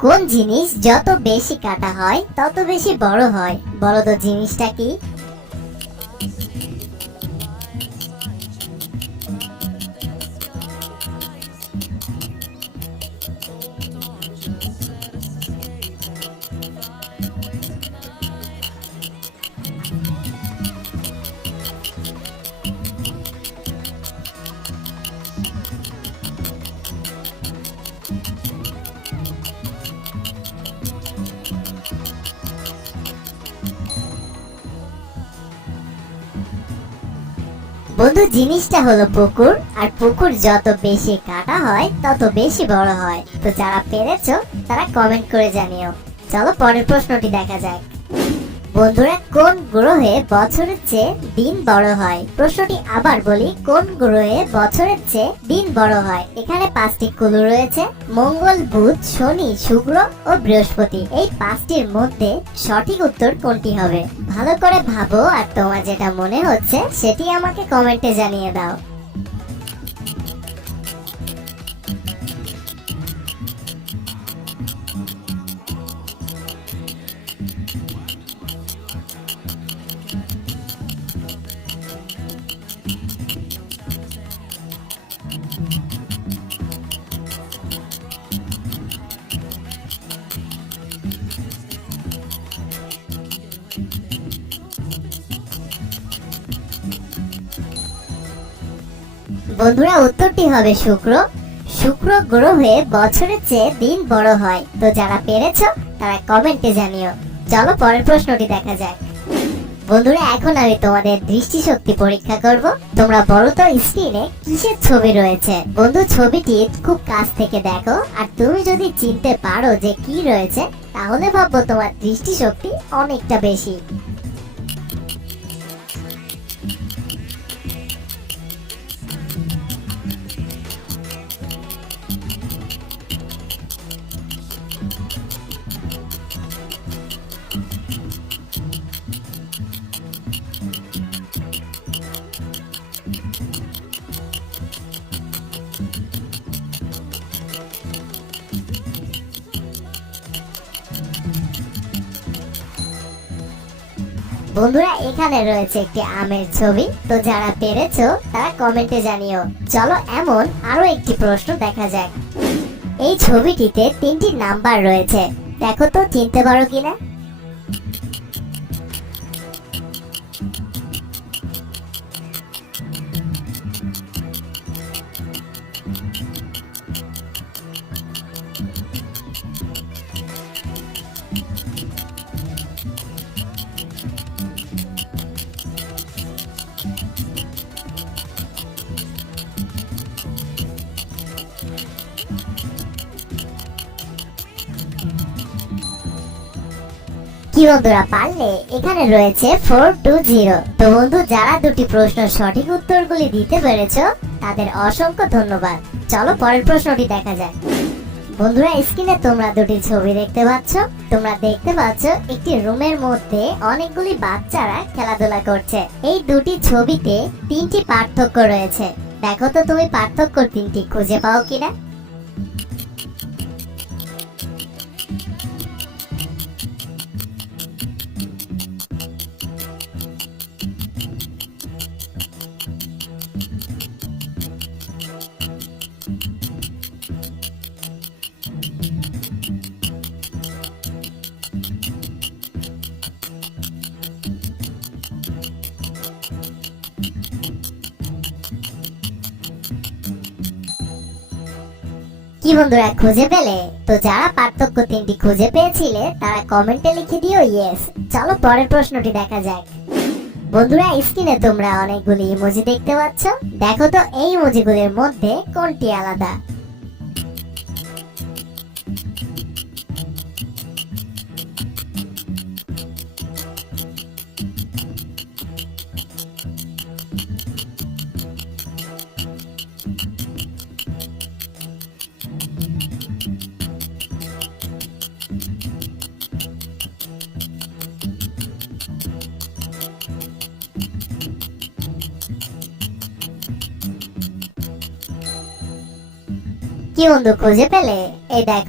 কোন জিনিস যত বেশি কাটা হয় তত বেশি বড় হয়। বলো তো জিনিসটা কি? বন্ধু, জিনিসটা হলো পুকুর, আর পুকুর যত বেশি কাটা হয়, তত বেশি বড় হয়। তো যারা পেরেছ, তারা কমেন্ট করে জানিও। চলো পরের প্রশ্নটি দেখা যাক। বন্ধুরা, কোন গ্রহে বছরের চেয়ে দিন বড় হয়? প্রশ্নটি আবার বলি, কোন গ্রহে বছরের চেয়ে দিন বড় হয়? এখানে পাঁচটি কুলু রয়েছে, মঙ্গল, বুধ, শনি, শুক্র ও বৃহস্পতি। এই পাঁচটির মধ্যে সঠিক উত্তর কোনটি হবে? ভালো করে ভাবো আর তোমার যেটা মনে হচ্ছে, সেটি আমাকে কমেন্টে জানিয়ে দাও। বন্ধুরা, উত্তরটি হবে শুক্র। শুক্র গ্রহে বছরের চেয়ে দিন বড় হয়। তো যারা পেরেছ, তারা কমেন্টে জানিও। চলো পরের প্রশ্নটি দেখা যাক। বন্ধুরা, এখন আমি তোমাদের দৃষ্টিশক্তি পরীক্ষা করব। তোমরা বড় তো স্ক্রিনে কিসের ছবি রয়েছে? বন্ধু, ছবিটি খুব কাছ থেকে দেখো। আর তুমি যদি চিনতে পারো যে কি রয়েছে, তাহলে ভাববো তোমার দৃষ্টিশক্তি অনেকটা বেশি। বন্ধুরা, এখানে রয়েছে একটি আমের ছবি। তো যারা পেরেছ, তারা কমেন্টে জানিও। চলো, এমন আরও একটি প্রশ্ন দেখা যাক। এই ছবিটিতে তিনটি নাম্বার রয়েছে। দেখো তো, চিনতে পারো কিনা? কি বন্ধুরা পারলে এখানে রয়েছে ফোর টু জিরো তো বন্ধু, যারা দুটি প্রশ্ন সঠিক উত্তরগুলি দিতে পেরেছ, তাদের অসংখ্য ধন্যবাদ। চলো পরের প্রশ্নটি দেখা যাক। বন্ধুরা, স্ক্রিনে তোমরা দুটি ছবি দেখতে পাচ্ছ। তোমরা দেখতে পাচ্ছ একটি রুমের মধ্যে অনেকগুলি বাচ্চারা খেলাধুলা করছে। এই দুটি ছবিতে তিনটি পার্থক্য রয়েছে। দেখো তো তুমি পার্থক্য তিনটি খুঁজে পাও কিনা। কি বন্ধুরা, খুঁজে পেলে? তো যারা পার্থক্য তিনটি খুঁজে পেয়েছিলে, তারা কমেন্টে লিখে দিও ইয়েস চলো পরের প্রশ্নটি দেখা যাক। বন্ধুরা, স্ক্রিনে তোমরা অনেকগুলি ইমোজি দেখতে পাচ্ছ। দেখো তো, এই ইমোজিগুলির মধ্যে কোনটি আলাদা? কি বন্ধু খুঁজে পেলে এই দেখো